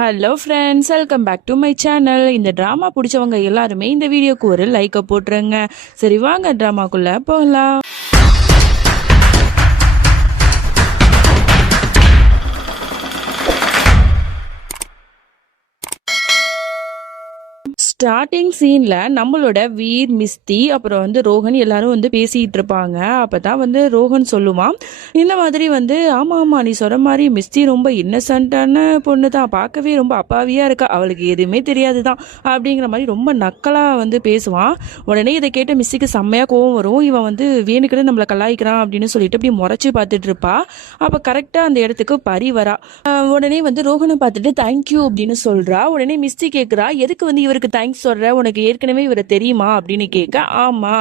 Hello friends welcome back to my channel இந்த drama பிடிச்சவங்க எல்லாருமே இந்த வீடியோக்கு ஒரு லைக்கை போட்டுருங்க. சரி வாங்க ட்ராமாக்குள்ளே போகலாம். ஸ்டார்டிங் சீனில் நம்மளோட வீர் மிஸ்தி அப்புறம் வந்து ரோஹன் எல்லாரும் வந்து பேசிகிட்டு இருப்பாங்க. அப்பதான் வந்து ரோஹன் சொல்லுவான் இந்த மாதிரி வந்து ஆமாம் ஆமாம் நீ சொல்கிற மாதிரி மிஸ்தி ரொம்ப இன்னசென்ட்டான பொண்ணு தான் பார்க்கவே ரொம்ப அப்பாவியாக இருக்கா? அவளுக்கு எதுவுமே தெரியாது தான் அப்படிங்கிற மாதிரி ரொம்ப நக்கலாக வந்து பேசுவான் உடனே இதை கேட்ட மிஸ்ஸிக்கு செம்மையாக கோவம் வரும். இவன் வந்து வேணுக்கிட்ட நம்மளை கலாய்க்கிறான் அப்படின்னு சொல்லிட்டு அப்படி முறைச்சி பார்த்துட்டு இருப்பா. அப்போ கரெக்டாக அந்த இடத்துக்கு பரி வரா. உடனே வந்து ரோஹனை பார்த்துட்டு தேங்க்யூ அப்படின்னு சொல்கிறா உடனே மிஸ்டி கேட்குறா எதுக்கு வந்து இவருக்கு தேங்க்ஸ் சொல்ற? உனக்கு ஏற்கனவே இவரை தெரியுமா? அப்படின்னு கேட்க ஆமா.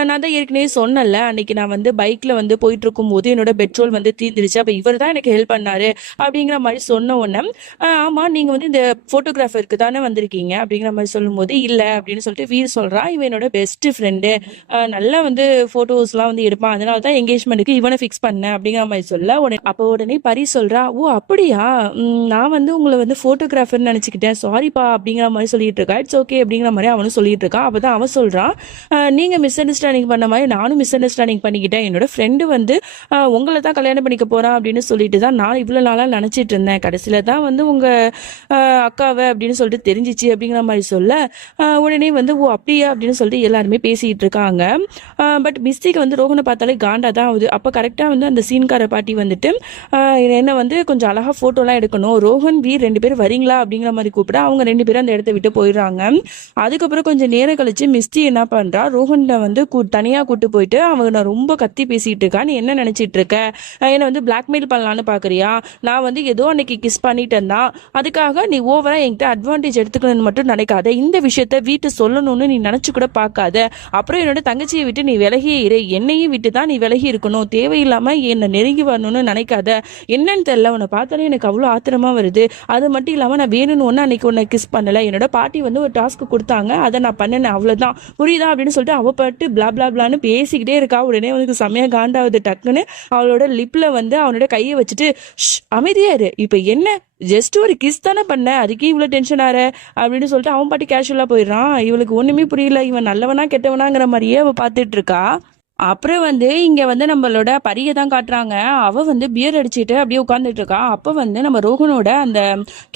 நான் தான் ஏற்கனவே சொன்னல அன்னைக்கு நான் வந்து பைக்ல வந்து போயிட்டு இருக்கும் போது என்னோட பெட்ரோல் வந்து தீர்ந்துருச்சு அப்ப இவர் தான் எனக்கு ஹெல்ப் பண்ணாரு அப்படிங்கிற மாதிரி சொன்ன உடனே ஆமாம் ஆமா நீங்க வந்து இந்த போட்டோகிராஃபருக்கு தானே வந்திருக்கீங்க அப்படிங்கிற மாதிரி சொல்லும்போது இல்ல அப்படின்னு சொல்லிட்டு வீர் சொல்றா இவன் என்னோட பெஸ்ட் ஃப்ரெண்டு நல்லா வந்து ஃபோட்டோஸ்லாம் வந்து எடுப்பான் அதனால தான் என்கேஜ்மெண்ட்டுக்கு இவனை ஃபிக்ஸ் பண்ணேன் அப்படிங்கிற மாதிரி சொல்ல உடனே அப்போ உடனே பரி சொல்றா ஓ அப்படியா? நான் வந்து உங்களை வந்து ஃபோட்டோகிராஃபர்னு நினைச்சுக்கிட்டேன் சாரிப்பா அப்படிங்கிற மாதிரி சொல்லிட்டு இருக்கா. இட்ஸ் ஓகே ஓகே அப்படிங்கிற மாதிரி அவனும் சொல்லிட்டு இருக்கான் அப்பதான் அவன் சொல்கிறான் நீங்கள் மிஸ் அண்டர்ஸ்டாண்டிங் பண்ண மாதிரி நானும் மிஸ் அண்டர்ஸ்டாண்டிங் பண்ணிக்கிட்டேன். என்னோட ஃப்ரெண்டு வந்து உங்களை தான் கல்யாணம் பண்ணிக்க போகிறான் அப்படின்னு சொல்லிட்டு தான் நான் இவ்வளோ நாளாக நினச்சிட்டு இருந்தேன். கடைசியில் தான் வந்து உங்கள் அக்காவை அப்படின்னு சொல்லிட்டு தெரிஞ்சிச்சு அப்படிங்கிற மாதிரி சொல்ல உடனே வந்து ஓ அப்படியா? அப்படின்னு சொல்லிட்டு எல்லாருமே பேசிகிட்டு இருக்காங்க. பட் மிஸ்டேக் வந்து ரோகனை பார்த்தாலே காண்டா தான் ஆகுது. அப்போ கரெக்டாக வந்து அந்த சீன்கார பாட்டி வந்துட்டு என்ன வந்து கொஞ்சம் அழகா ஃபோட்டோலாம் எடுக்கணும். ரோஹன் வீர் ரெண்டு பேரும் வரீங்களா? அப்படிங்கிற மாதிரி கூப்பிட அவங்க ரெண்டு பேரும் அந்த இடத்த விட்டு போயிடுறாங்க. அதுக்கப்புறம் கொஞ்சம் நேரம் கழிச்சு மிஸ்டி என்ன பண்றா? ரோஹன்ட வந்து கூ- தனியா கூட்டு போயிட்டு அவங்க நான் ரொம்ப கத்தி பேசிட்டு இருக்கா. நீ என்ன நினைச்சிட்டு இருக்க? என்னை வந்து பிளாக்மெயில் பண்ணலான்னு பாக்குறியா? நான் வந்து ஏதோ அன்னைக்கு கிஸ் பண்ணிட்டேன் தான். அதுக்காக நீ ஓவரா என்கிட்ட அட்வான்டேஜ் எடுத்துக்கணும்னு மட்டும் நினைக்காத. இந்த விஷயத்த வீட்டு சொல்லணும்னு நீ நினைச்சு கூட பார்க்காத அப்புறம் என்னோட தங்கச்சியை விட்டு நீ விலகியே இரு. என்னையும் விட்டு தான் நீ விலகி இருக்கணும். தேவையில்லாம என்னை நெருங்கி வரணும்னு நினைக்காத. என்னன்னு தெரியல. உன்னை பார்த்தாலே எனக்கு அவ்வளோ ஆத்திரமா வருது. அது மட்டும் இல்லாம நான் வேணும்னு ஒன்று அன்னைக்கு உன்னை கிஸ் பண்ணல. என்னோட பாட்டி வந்து ஒரு டாஸ்க் கொடுத்தாங்க. அதை நான் பண்ணினேன் அவ்வளோதான் புரியுதா அப்படின்னு சொல்லிட்டு அவள் பாட்டு பிளா பிளா பிளான்னு பேசிக்கிட்டே இருக்கா. உடனே அவனுக்கு செம்மையா காண்டாவது டக்குன்னு அவளோட லிப்பில் வந்து அவனோட கையை வச்சுட்டு "ஷ், இரு. இப்போ என்ன? ஜஸ்ட் ஒரு கிஸ் தானே பண்ண. அதுக்கே இவ்வளோ டென்ஷன் ஆற? அப்படின்னு சொல்லிட்டு அவன் பாட்டி கேஷுவலாக போயிடுறான். இவளுக்கு ஒன்றுமே புரியல. இவன் நல்லவனா கெட்டவனாங்கிற மாதிரியே அவள் பார்த்துட்டு இருக்கா. அப்புறம் வந்து இங்க வந்து நம்மளோட பரிய தான் காட்டுறாங்க. அவ வந்து பியர் அடிச்சுட்டு அப்படியே உட்காந்துட்டு இருக்கா. அப்ப வந்து நம்ம ரோகனோட அந்த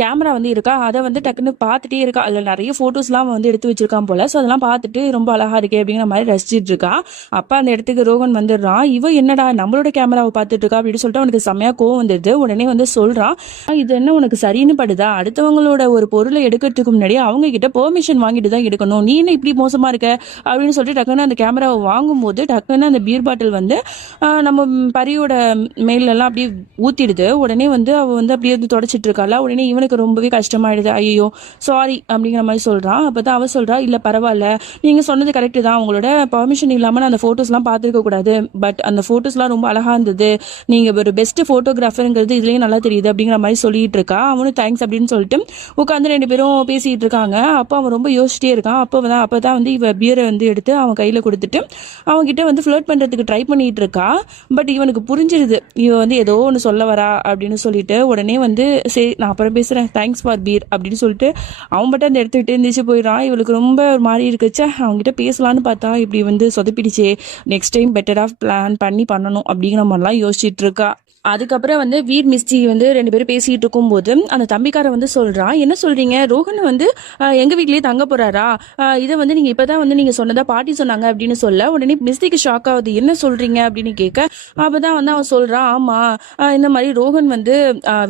கேமரா வந்து இருக்கா? அதை வந்து டக்குன்னு பார்த்துட்டே இருக்கா. அதில் நிறைய ஃபோட்டோஸ்லாம் வந்து எடுத்து வச்சிருக்கான் போல. ஸோ அதெல்லாம் பார்த்துட்டு ரொம்ப அழகா இருக்கே அப்படிங்கிற மாதிரி ரசிச்சிட்டு இருக்கா. அப்போ அந்த இடத்துக்கு ரோகன் வந்துடுறான். இவ என்னடா நம்மளோட கேமராவை பார்த்துட்டு இருக்கா அப்படின்னு சொல்லிட்டு அவனுக்கு செம்மையா கோவம் வந்துடுது. உடனே வந்து சொல்றான் இது என்ன உனக்கு சரின்னு படுதா? அடுத்தவங்களோட ஒரு பொருளை எடுக்கிறதுக்கு முன்னாடி அவங்க கிட்ட பெர்மிஷன் வாங்கிட்டு தான் எடுக்கணும். நீ என்ன இப்படி மோசமா இருக்க? அப்படின்னு சொல்லிட்டு டக்குன்னு அந்த கேமராவை வாங்கும்போது டக்குன்னு அந்த பீர் பாட்டில் வந்து நம்ம பரியோட மேலெல்லாம் அப்படியே ஊத்திடுது. உடனே வந்து அவ வந்து அப்படியே வந்து தொடச்சிட்டு இருக்காளா உடனே இவனுக்கு ரொம்பவே கஷ்டமாயிடுது. ஐயோ சாரி அப்படிங்கிற மாதிரி சொல்றான் அப்பதான் அவ சொல்றா இல்ல பரவாயில்ல. நீங்க சொன்னது கரெக்டு தான். உங்களோட பர்மிஷன் இல்லாம நான் அந்த போட்டோஸ்லாம் பார்த்துருக்க கூடாது. பட் அந்த போட்டோஸ்லாம் ரொம்ப அழகா இருந்தது. நீங்க ஒரு பெஸ்ட் போட்டோகிராஃபருங்கிறது இதுலயும் நல்லா தெரியுது அப்படிங்கிற மாதிரி சொல்லிட்டு இருக்கா அவனும் தேங்க்ஸ் அப்படின்னு சொல்லிட்டு உட்காந்து ரெண்டு பேரும் பேசிட்டு இருக்காங்க அப்போ அவன் ரொம்ப யோசிச்சிட்டே இருக்கான். அப்போ தான் அப்போ தான் வந்து இவ பியரை வந்து எடுத்து அவன் கையில கொடுத்துட்டு அவன் கிட்ட வந்து ஃப்ளோட் பண்ணுறதுக்கு ட்ரை பண்ணிட்டு இருக்கா பட் இவனுக்கு புரிஞ்சிருது. இவன் வந்து ஏதோ ஒன்று சொல்ல வரா அப்படின்னு சொல்லிட்டு உடனே வந்து சரி நான் அப்புறம் பேசுகிறேன் தேங்க்ஸ் ஃபார் பீர் அப்படின்னு சொல்லிட்டு அவன் மட்டும் அந்த இடத்த விட்டு எந்திரிச்சு போயிடறான். இவளுக்கு ரொம்ப ஒரு மாதிரி இருக்குச்சே அவங்ககிட்ட பேசலான்னு பார்த்தா இப்படி வந்து சொதப்பிடுச்சே. நெக்ஸ்ட் டைம் பெட்டராக பிளான் பண்ணி பண்ணணும். அப்படிங்கிற மாதிரிலாம் யோசிச்சுட்டு இருக்கா அதுக்கப்புறம் வந்து வீர் மிஸ்டி வந்து ரெண்டு பேரும் பேசிட்டு இருக்கும்போது அந்த தம்பிக்காரன் வந்து சொல்றான் என்ன சொல்றீங்க? ரோஹன் வந்து எங்கள் எங்க வீட்லயே தங்க போறாரா? இதை வந்து நீங்க இப்பதான் வந்து நீங்க சொன்னதா பாட்டி சொன்னாங்க அப்படின்னு சொல்ல உடனே மிஸ்டிக்கு ஷாக் ஆகுது. என்ன சொல்றீங்க? அப்படின்னு கேட்க அப்பதான் வந்து அவன் சொல்றான் ஆமா இந்த மாதிரி ரோஹன் வந்து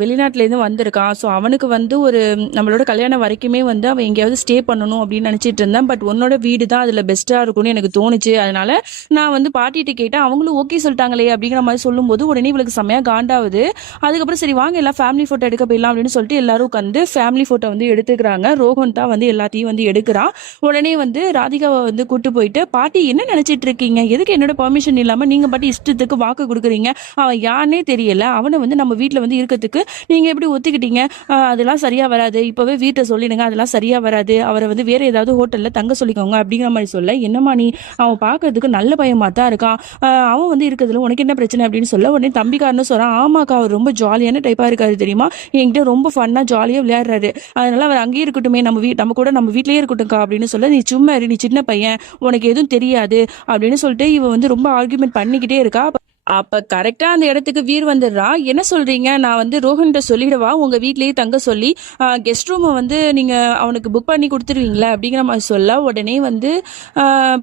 வெளிநாட்டிலேருந்து வெளிநாட்டுல இருந்து வந்திருக்கான். ஸோ அவனுக்கு வந்து ஒரு நம்மளோட கல்யாணம் வரைக்குமே வந்து அவன் எங்கேயாவது ஸ்டே பண்ணணும் அப்படின்னு நினைச்சிட்டு இருந்தேன். பட் உன்னோட வீடு தான் அதுல பெஸ்டா இருக்கும்னு எனக்கு தோணுச்சு. அதனால நான் வந்து பாட்டிகிட்ட கேட்டேன் அவங்களும் ஓகே சொல்லிட்டாங்களே அப்படிங்கிற மாதிரி சொல்லும்போது உடனே இவளுக்கு செம்மையா காண்டாவது. அதுக்கப்புறம் சரி வாங்க எல்லாம் ஃபேமிலி ஃபோட்டோ எடுக்க போயிடலாம் அப்படின்னு சொல்லிட்டு எல்லாரும் உட்காந்து ஃபேமிலி ஃபோட்டோ வந்து எடுத்துக்கிறாங்க. ரோஹன் தான் வந்து எல்லாத்தையும் வந்து எடுக்கிறான். உடனே வந்து ராதிகாவை வந்து கூட்டு போயிட்டு பாட்டி என்ன நினைச்சிட்டு இருக்கீங்க? எதுக்கு என்னோட பெர்மிஷன் இல்லாமல் நீங்கள் பாட்டி இஷ்டத்துக்கு வாக்கு கொடுக்குறீங்க? அவன் யாருனே தெரியல. அவனை வந்து நம்ம வீட்டில் வந்து இருக்கிறதுக்கு நீங்கள் எப்படி ஒத்துக்கிட்டீங்க? அதெல்லாம் சரியாக வராது. இப்போவே வீட்டை சொல்லிடுங்க. அதெல்லாம் சரியாக வராது. அவரை வந்து வேறு ஏதாவது ஹோட்டலில் தங்க சொல்லிக்கோங்க அப்படிங்கிற மாதிரி சொல்ல என்னம்மா நீ? அவன் பார்க்கறதுக்கு நல்ல பயமாக தான் இருக்கான். அவன் வந்து இருக்கிறதுல உனக்கு என்ன பிரச்சனை? அப்படின்னு சொல்ல உடனே தம்பிக்காரன்னு சொல்கிறான் ஆமாக்கா அவர் ரொம்ப ஜாலியான டைப்பாக இருக்காரு தெரியுமா? என்கிட்ட ரொம்ப ஃபன்னாக ஜாலியாக விளையாடுறாரு. அதனால அவர் அங்கேயே இருக்கட்டுமே நம்ம வீ நம்ம கூட நம்ம வீட்டிலேயே இருக்கட்டும்க்கா அப்படின்னு சொல்ல நீ சும்மா இரு நீ சின்ன பையன் உனக்கு எதுவும் தெரியாது அப்படின்னு சொல்லிட்டு இவ வந்து ரொம்ப ஆர்குமெண்ட் பண்ணிக்கிட்டே இருக்கா. அப்ப கரெக்டா அந்த இடத்துக்கு வீர் வந்துடுறான் என்ன சொல்றீங்க? நான் வந்து ரோஹன்கிட்ட சொல்லிடவா உங்க வீட்லயே தங்க சொல்லி கெஸ்ட் ரூமை வந்து நீங்க அவனுக்கு புக் பண்ணி கொடுத்துருவீங்களா அப்படிங்கிற மாதிரி சொல்ல உடனே வந்து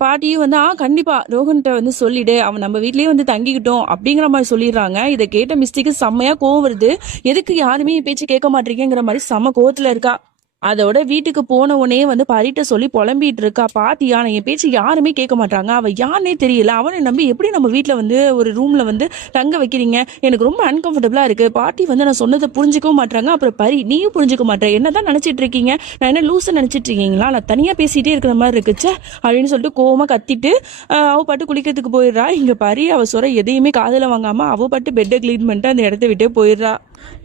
பாட்டியும் வந்து ஆ கண்டிப்பா ரோஹன்கிட்ட வந்து சொல்லிடு. அவன் நம்ம வீட்லயே வந்து தங்கிக்கிட்டோம் அப்படிங்கிற மாதிரி சொல்லிடுறாங்க. இதை கேட்ட மிஸ்டேக்கு செம்மையா கோவம் வருது. எதுக்கு யாருமே பேச்சு கேட்க மாட்டீங்கிற மாதிரி செம்ம கோவத்துல இருக்கா. அதோட வீட்டுக்கு போன உடனே வந்து பரிட்ட சொல்லி புலம்பிட்டு இருக்கா. பாத்தியா? நான் என் பேச்சு யாருமே கேட்க மாட்டாங்க. அவ யாருனே தெரியல. அவனை நம்பி எப்படி நம்ம வீட்டில் வந்து ஒரு ரூம்ல வந்து தங்க வைக்கிறீங்க? எனக்கு ரொம்ப அன்கம்ஃபர்டபுளா இருக்கு. பாட்டி வந்து நான் சொன்னதை புரிஞ்சுக்கவும் மாட்டாங்க அப்புறம் பரி நீயும் புரிஞ்சுக்க மாட்டேன் என்னதான் நினைச்சிட்டு இருக்கீங்க? நான் என்ன லூசு நினைச்சிட்டு இருக்கீங்களா? நான் தனியா பேசிட்டே இருக்கிற மாதிரி இருக்குச்சே அப்படின்னு சொல்லிட்டு கோவமா கத்திட்டு அவ பாட்டு குளிக்கிறதுக்கு போயிடுறா. இங்க பரி அவ சொற எதையுமே காதல வாங்காம அவ பாட்டு பெட்டை க்ளீன் பண்ணிட்டு அந்த இடத்த விட்டே போயிடுறா.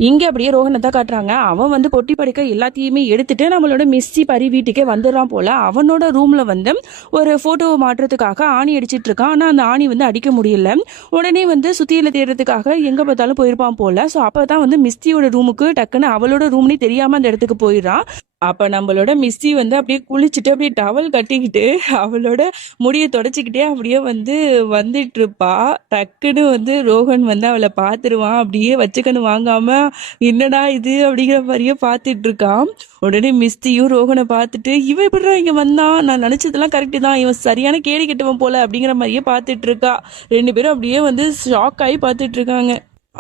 இங்கே அப்படியே ரோஹனை தான் காட்டுறாங்க. அவன் வந்து பொட்டி படுக்க எல்லாத்தையுமே எடுத்துட்டு நம்மளோட மிஸ்ஸி பரி வீட்டுக்கே வந்துடுறான் போல. அவனோட ரூமில் வந்து ஒரு ஃபோட்டோவை மாட்டுறதுக்காக ஆணி அடிச்சிட்டு இருக்கான். ஆனால் அந்த ஆணி வந்து அடிக்க முடியல. உடனே வந்து சுத்தியில் தேடுறதுக்காக எங்கே பார்த்தாலும் போயிருப்பான் போல. ஸோ அப்போ தான் வந்து மிஸ்தியோட ரூமுக்கு டக்குன்னு அவளோட ரூம்னே தெரியாமல் அந்த இடத்துக்கு போயிடுறான். அப்ப நம்மளோட மிஸ்ஸி வந்து அப்படியே குளிச்சுட்டு அப்படியே டவல் கட்டிக்கிட்டு அவளோட முடியை தொடச்சிக்கிட்டே அப்படியே வந்து வந்துட்டு இருப்பா டக்குன்னு வந்து ரோஹன் வந்து அவளை பார்த்துருவான் அப்படியே வச்சுக்கணும் வாங்காம என்னடா இது அப்படிங்கிற மாதிரியே பார்த்துட்டு இருக்கான் உடனே மிஸ்தியும் ரோஹனை பார்த்துட்டு இவன் எப்படிடா இங்க வந்தான் நான் நினைச்சதெல்லாம் கரெக்டு தான். இவன் சரியான கேடு கெட்டவன் போல அப்படிங்கிற மாதிரியே பார்த்துட்டு இருக்கா ரெண்டு பேரும் அப்படியே வந்து ஷாக் ஆகி பார்த்துட்டு இருக்காங்க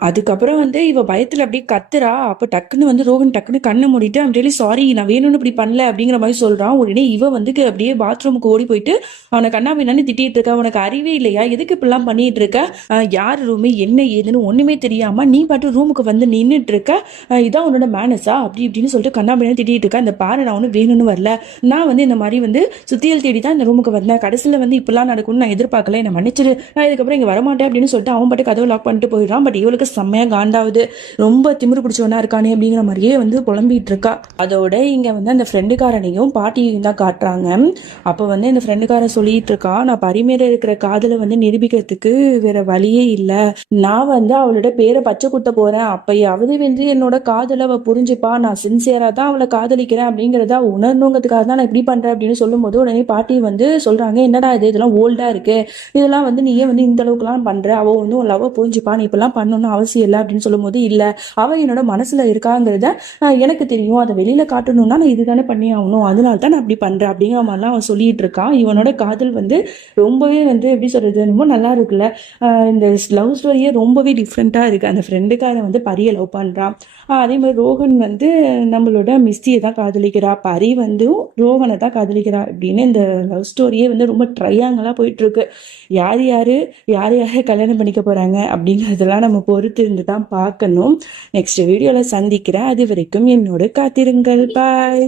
அதுக்கப்புறம் வந்து இவ பயத்துல அப்படியே கத்துறா. அப்ப டக்குன்னு வந்து ரோஹன் டக்குன்னு கண்ணை மூடிட்டு I'm really சாரி நான் வேணும்னு இப்படி பண்ணல அப்படிங்கிற மாதிரி சொல்றான். உடனே இவ வந்து அப்படியே பாத்ரூமுக்கு ஓடி போயிட்டு அவனை கண்ணா வேணான்னு திட்டிட்டு இருக்க உனக்கு அறிவே இல்லையா? எதுக்கு இப்படிலாம் பண்ணிட்டு இருக்க? யார் ரூமு என்ன ஏதுன்னு ஒண்ணுமே தெரியாம நீ பாட்டு ரூமுக்கு வந்து நின்றுட்டு இருக்க. இதான் உன்னோட மேனஸா அப்படி இப்படின்னு சொல்லிட்டு கண்ணா பின்னாடி திட்டிட்டு இருக்க. இந்த பாரு நான் ஒன்றும் வேணும்னு வரல. நான் வந்து இந்த மாதிரி வந்து சுத்தியல் தேடி தான் இந்த ரூமுக்கு வந்தேன். கடைசியில் வந்து இப்படிலாம் நடக்கும்னு நான் எதிர்பார்க்கல. என்னை மன்னிச்சிரு. நான் இதுக்கப்புறம் இங்கே வரமாட்டேன் அப்படின்னு சொல்லிட்டு அவன் பாட்டு கதவை லாக் பண்ணிட்டு போயிடுறான். பட் இவளுக்கு செம்மையா காண்டாவது. ரொம்ப திமிரு பிடிச்சவனா இருக்கானே அப்படிங்கிற மாதிரியே வந்து புலம்பிகிட்டு இருக்கா அதோட இங்க வந்து அந்த ஃப்ரெண்டுக்காரனையும் பாட்டியையும் தான் காட்டுறாங்க. அப்போ வந்து இந்த ஃப்ரெண்டுக்காரன் சொல்லிட்டு இருக்கா நான் பரிமேற இருக்கிற காதலை வந்து நிரூபிக்கிறதுக்கு வேற வழியே இல்லை. நான் வந்து அவளோட பேரை பச்சை குத்த போறேன். அப்பயாவது வந்து என்னோட காதலை அவ புரிஞ்சுப்பா. நான் சின்சியரா தான் அவளை காதலிக்கிறேன் அப்படிங்கிறதா உணர்ணுங்கிறதுக்காக உணரணுங்கிறதுக்காக தான் நான் இப்படி பண்றேன் அப்படின்னு சொல்லும்போது உடனே பாட்டி வந்து சொல்றாங்க என்னடா இது? இதெல்லாம் ஓல்டா இருக்கு. இதெல்லாம் வந்து நீயே வந்து இந்த அளவுக்குலாம் பண்ற. அவ வந்து உன் லவ் புரிஞ்சுப்பா. நீ இப்பெல்லாம் பண்ணணும் அவசியம் இல்லை அப்படின்னு சொல்லும்போது இல்லை அவள் என்னோட மனசில் இருக்காங்கிறத எனக்கு தெரியும். அதை வெளியில் காட்டணும்னா நான் இதுதானே பண்ணி ஆகணும். அதனால தான் நான் அப்படி பண்ணுறேன் அப்படிங்கிற மாதிரிலாம் அவன் சொல்லிட்டு இருக்கான். இவனோட காதல் வந்து ரொம்பவே வந்து எப்படி சொல்கிறது ரொம்ப நல்லா இருக்குல்ல. இந்த லவ் ஸ்டோரியே ரொம்பவே டிஃப்ரெண்ட்டாக இருக்குது அந்த ஃப்ரெண்டுக்காரன் வந்து பரிய லவ் பண்ணுறான் அதே மாதிரி ரோஹன் வந்து நம்மளோட மிஸ்தியை தான் காதலிக்கிறா. பரி வந்து ரோஹனை தான் காதலிக்கிறா அப்படின்னு இந்த லவ் ஸ்டோரியே வந்து ரொம்ப ட்ரையாங்கலாக போயிட்டுருக்கு. யார் யார் யார் யாரை கல்யாணம் பண்ணிக்க போகிறாங்க அப்படிங்கிறதெல்லாம் நம்ம பொறுத்து இருந்து தான் பார்க்கணும். நெக்ஸ்ட் வீடியோவில் சந்திக்கிறேன். அது வரைக்கும் என்னோட காத்திருங்கள். பாய்